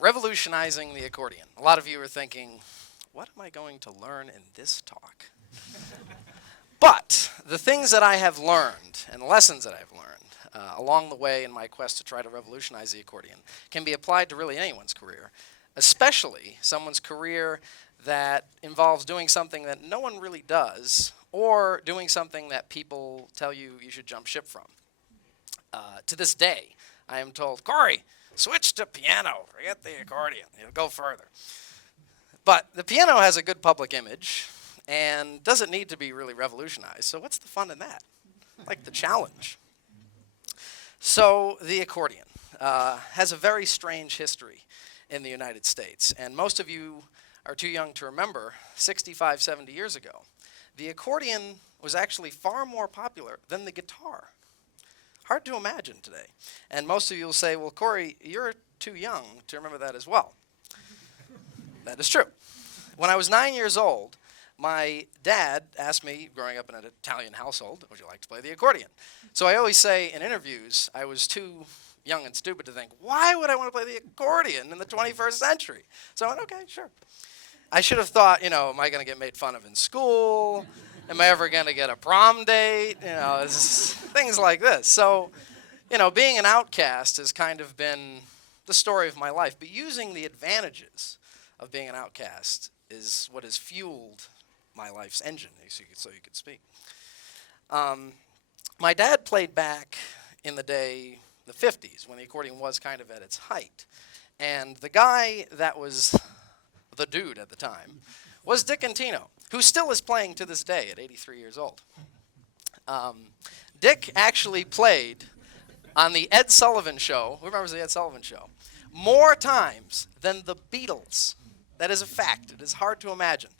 Revolutionizing the accordion. A lot of you are thinking, what am I going to learn in this talk? But the things that I have learned and the lessons that I've learned along the way in my quest to try to revolutionize the accordion can be applied to really anyone's career, especially someone's career that involves doing something that no one really does or doing something that people tell you you should jump ship from. To this day, I am told, Cory, switch to piano, forget the accordion, it'll go further. But the piano has a good public image and doesn't need to be really revolutionized, so what's the fun in that? Like the challenge. So the accordion has a very strange history in the United States, and most of you are too young to remember 65, 70 years ago. The accordion was actually far more popular than the guitar. Hard to imagine today. And most of you will say, well, Cory, you're too young to remember that as well. That is true. When I was 9 years old, my dad asked me, growing up in an Italian household, would you like to play the accordion? So I always say in interviews, I was too young and stupid to think, why would I want to play the accordion in the 21st century? So I went, okay, sure. I should have thought, am I going to get made fun of in school? Am I ever going to get a prom date? Things like this. So, being an outcast has kind of been the story of my life. But using the advantages of being an outcast is what has fueled my life's engine, so you could speak. My dad played back in the day, the 50s, when the accordion was kind of at its height. And the guy that was the dude at the time was Dick Antino, who still is playing to this day at 83 years old. Dick actually played on the Ed Sullivan Show, who remembers the Ed Sullivan Show, more times than the Beatles. That is a fact. It is hard to imagine.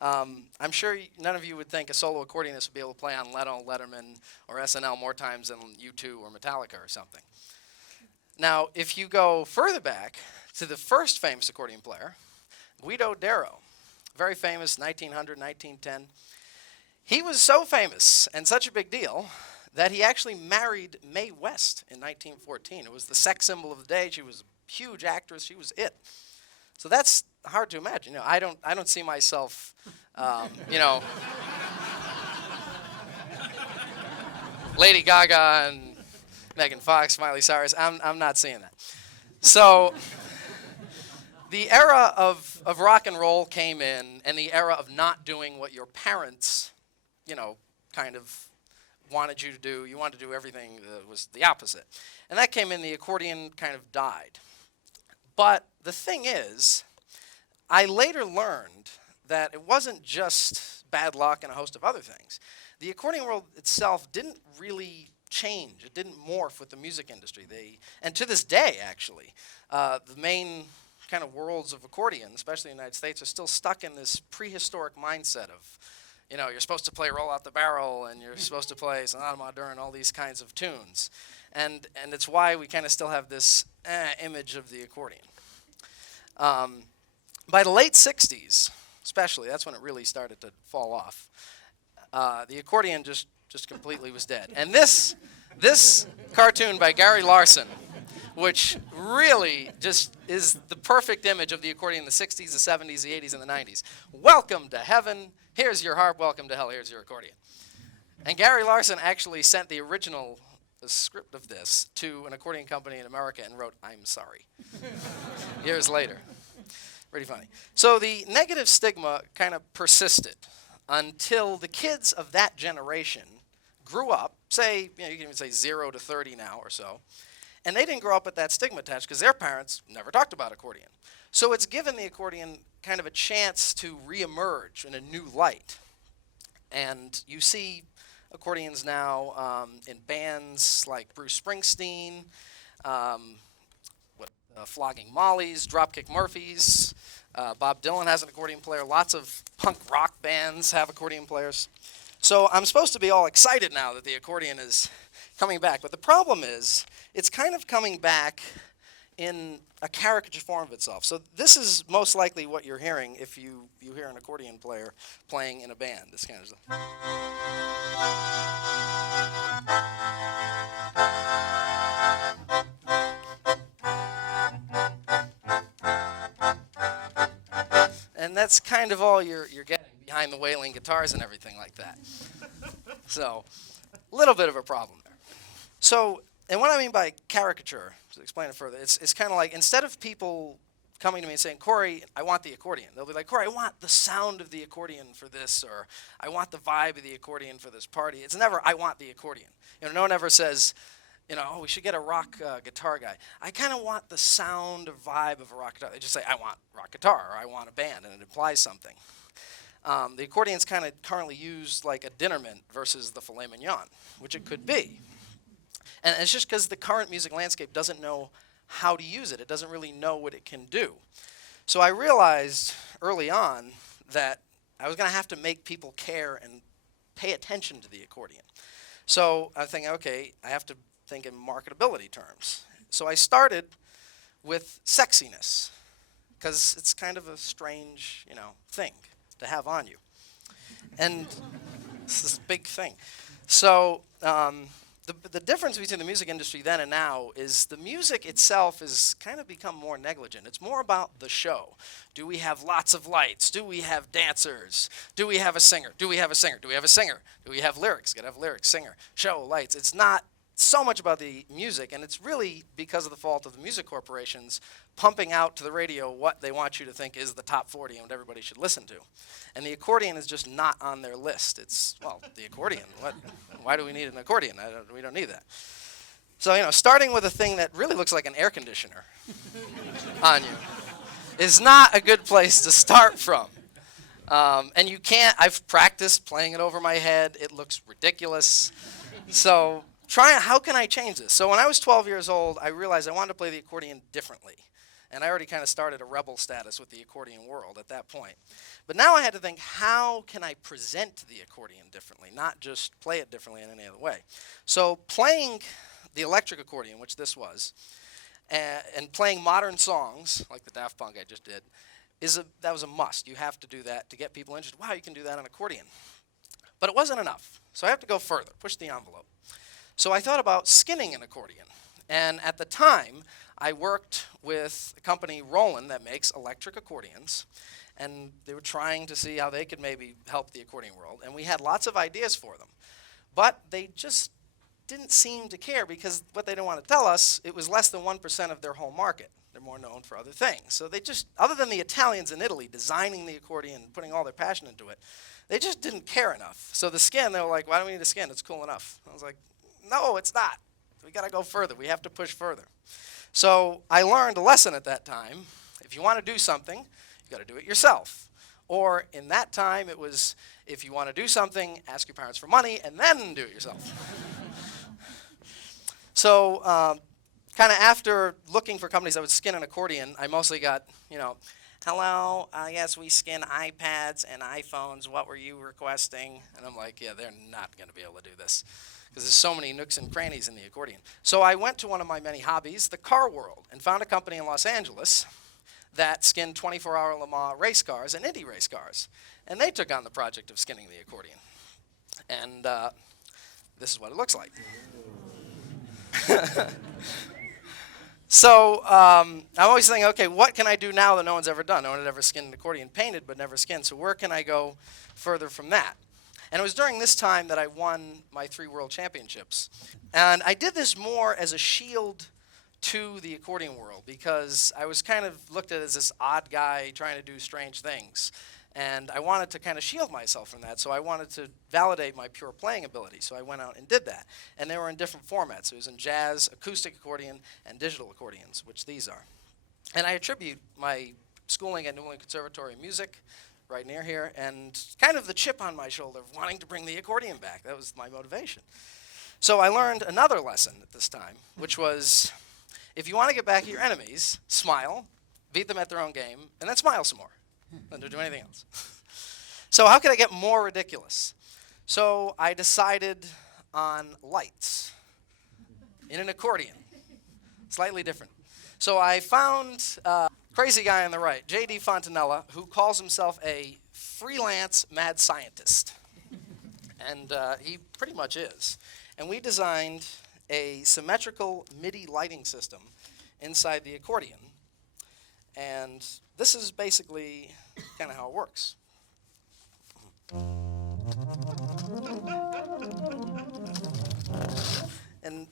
I'm sure none of you would think a solo accordionist would be able to play on Leno, Letterman, or SNL more times than U2 or Metallica or something. Now, if you go further back to the first famous accordion player, Guido Darrow, very famous, 1900, 1910. He was so famous and such a big deal that he actually married Mae West in 1914. It was the sex symbol of the day. She was a huge actress. She was it. So that's hard to imagine. I don't see myself, Lady Gaga and Megan Fox, Miley Cyrus. I'm not seeing that. So the era of rock and roll came in, and the era of not doing what your parents, kind of wanted you to do. You wanted to do everything that was the opposite. And that came in, the accordion kind of died. But the thing is, I later learned that it wasn't just bad luck and a host of other things. The accordion world itself didn't really change. It didn't morph with the music industry. And to this day, actually, the main kind of worlds of accordion, especially in the United States, are still stuck in this prehistoric mindset of, you're supposed to play Roll Out the Barrel, and you're supposed to play Sonata Moderne, all these kinds of tunes. And it's why we kind of still have this image of the accordion. By the late 60s, especially, that's when it really started to fall off. The accordion just completely was dead. And this cartoon by Gary Larson, which really just is the perfect image of the accordion in the 60s, the 70s, the 80s, and the 90s. Welcome to heaven. Here's your harp. Welcome to hell. Here's your accordion. And Gary Larson actually sent the original script of this to an accordion company in America and wrote, "I'm sorry," years later. Pretty funny. So the negative stigma kind of persisted until the kids of that generation grew up, say, you can even say 0 to 30 now or so, and they didn't grow up with that stigma attached because their parents never talked about accordion. So it's given the accordion kind of a chance to reemerge in a new light. And you see accordions now in bands like Bruce Springsteen, Flogging Molly's, Dropkick Murphys. Bob Dylan has an accordion player. Lots of punk rock bands have accordion players. So I'm supposed to be all excited now that the accordion is coming back. But the problem is, it's kind of coming back in a caricature form of itself. So this is most likely what you're hearing if you hear an accordion player playing in a band. This kind of stuff. And that's kind of all you're getting behind the wailing guitars and everything like that. So, a little bit of a problem there. So, and what I mean by caricature, to explain it further, it's kind of like instead of people coming to me and saying, Cory, I want the accordion, they'll be like, Cory, I want the sound of the accordion for this, or I want the vibe of the accordion for this party. It's never, I want the accordion. No one ever says, oh, we should get a rock guitar guy. I kind of want the sound or vibe of a rock guitar. They just say, I want rock guitar, or I want a band, and it implies something. The accordion's kind of currently used like a dinner mint versus the filet mignon, which it could be. And it's just because the current music landscape doesn't know how to use it. It doesn't really know what it can do. So I realized early on that I was going to have to make people care and pay attention to the accordion. So I think, okay, I have to think in marketability terms. So I started with sexiness, because it's kind of a strange, thing to have on you. And it's this big thing. So the difference between the music industry then and now is the music itself has kind of become more negligent. It's more about the show. Do we have lots of lights? Do we have dancers? Do we have a singer? Do we have a singer? Do we have a singer? Do we have lyrics? Gotta have lyrics, singer, show, lights. It's not so much about the music, and it's really because of the fault of the music corporations pumping out to the radio what they want you to think is the top 40 and what everybody should listen to. And the accordion is just not on their list. It's, well, the accordion. Why do we need an accordion? We don't need that. So, starting with a thing that really looks like an air conditioner on you is not a good place to start from. And you can't, I've practiced playing it over my head. It looks ridiculous. So how can I change this? So when I was 12 years old, I realized I wanted to play the accordion differently. And I already kind of started a rebel status with the accordion world at that point. But now I had to think, how can I present the accordion differently, not just play it differently in any other way? So playing the electric accordion, which this was, and playing modern songs, like the Daft Punk I just did, that was a must. You have to do that to get people interested. Wow, you can do that on accordion. But it wasn't enough. So I have to go further, push the envelope. So I thought about skinning an accordion. And at the time, I worked with a company, Roland, that makes electric accordions. And they were trying to see how they could maybe help the accordion world. And we had lots of ideas for them. But they just didn't seem to care, because what they didn't want to tell us, it was less than 1% of their whole market. They're more known for other things. So they just, other than the Italians in Italy designing the accordion, putting all their passion into it, they just didn't care enough. So the skin, they were like, why do we need a skin? It's cool enough. I was like, no, it's not. We got to go further. We have to push further. So I learned a lesson at that time. If you want to do something, you got to do it yourself. Or in that time, it was, if you want to do something, ask your parents for money and then do it yourself. So kind of after looking for companies that would skin an accordion, I mostly got, hello, yes, we skin iPads and iPhones. What were you requesting? And I'm like, yeah, they're not going to be able to do this, because there's so many nooks and crannies in the accordion. So I went to one of my many hobbies, the car world, and found a company in Los Angeles that skinned 24-hour Le Mans race cars and Indy race cars. And they took on the project of skinning the accordion. And this is what it looks like. So I'm always thinking, okay, what can I do now that no one's ever done? No one had ever skinned an accordion, painted, but never skinned. So where can I go further from that? And it was during this time that I won my 3 world championships. And I did this more as a shield to the accordion world because I was kind of looked at as this odd guy trying to do strange things. And I wanted to kind of shield myself from that, so I wanted to validate my pure playing ability. So I went out and did that. And they were in different formats. It was in jazz, acoustic accordion, and digital accordions, which these are. And I attribute my schooling at New England Conservatory of Music, right near here, and kind of the chip on my shoulder of wanting to bring the accordion back. That was my motivation. So I learned another lesson at this time, which was, if you want to get back at your enemies, smile, beat them at their own game, and then smile some more. Than to do anything else. So how could I get more ridiculous? So I decided on lights in an accordion. Slightly different. So I found a crazy guy on the right, J.D. Fontanella, who calls himself a freelance mad scientist. And he pretty much is. And we designed a symmetrical MIDI lighting system inside the accordion. And this is basically kind of how it works. And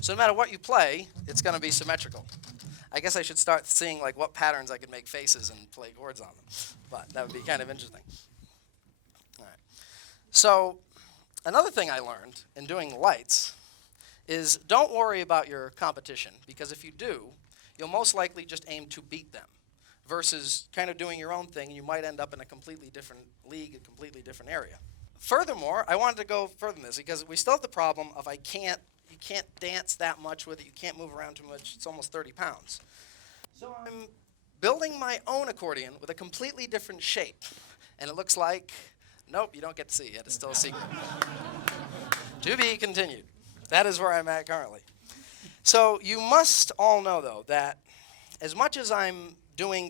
so no matter what you play, it's going to be symmetrical. I guess I should start seeing like what patterns I could make faces and play chords on them. But that would be kind of interesting. All right. So another thing I learned in doing lights is don't worry about your competition, because if you do, you'll most likely just aim to beat them versus kind of doing your own thing. You might end up in a completely different league, a completely different area. Furthermore, I wanted to go further than this because we still have the problem of you can't dance that much with it, you can't move around too much, it's almost 30 pounds. So I'm building my own accordion with a completely different shape. And it looks like, nope, you don't get to see it, it's still a secret. To be continued. That is where I'm at currently. So you must all know, though, that as much as I'm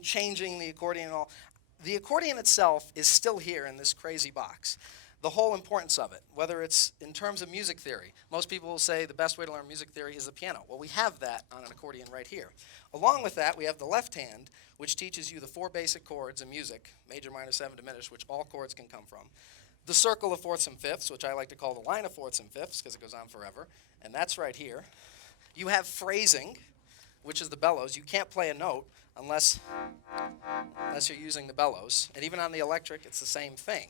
changing the accordion and all, the accordion itself is still here in this crazy box. The whole importance of it, whether it's in terms of music theory. Most people will say the best way to learn music theory is the piano. Well, we have that on an accordion right here. Along with that, we have the left hand, which teaches you the 4 basic chords in music, major, minor, 7, diminished, which all chords can come from. The circle of 4ths and 5ths, which I like to call the line of 4ths and 5ths because it goes on forever, and that's right here. You have phrasing, which is the bellows. You can't play a note unless you're using the bellows, and even on the electric, it's the same thing.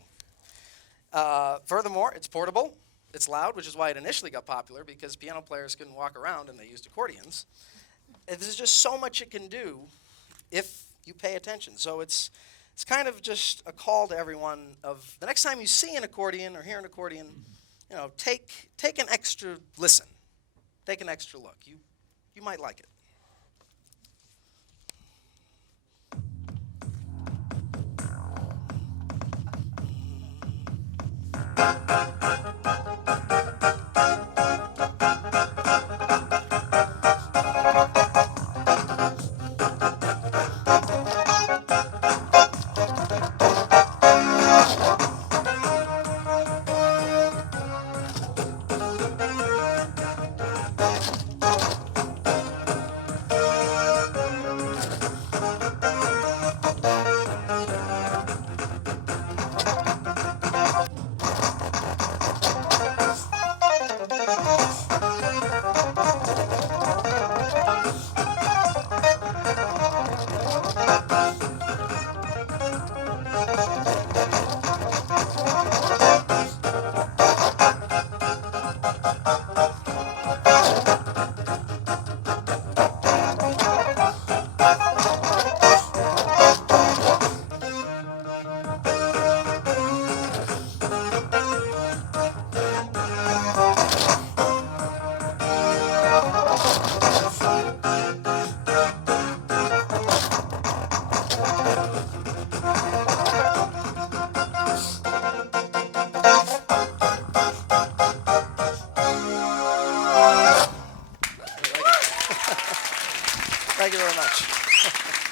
Furthermore, it's portable, it's loud, which is why it initially got popular, because piano players couldn't walk around and they used accordions. And there's just so much it can do if you pay attention. So it's kind of just a call to everyone of the next time you see an accordion or hear an accordion, take an extra listen, take an extra look. You might like it. Thank you very much.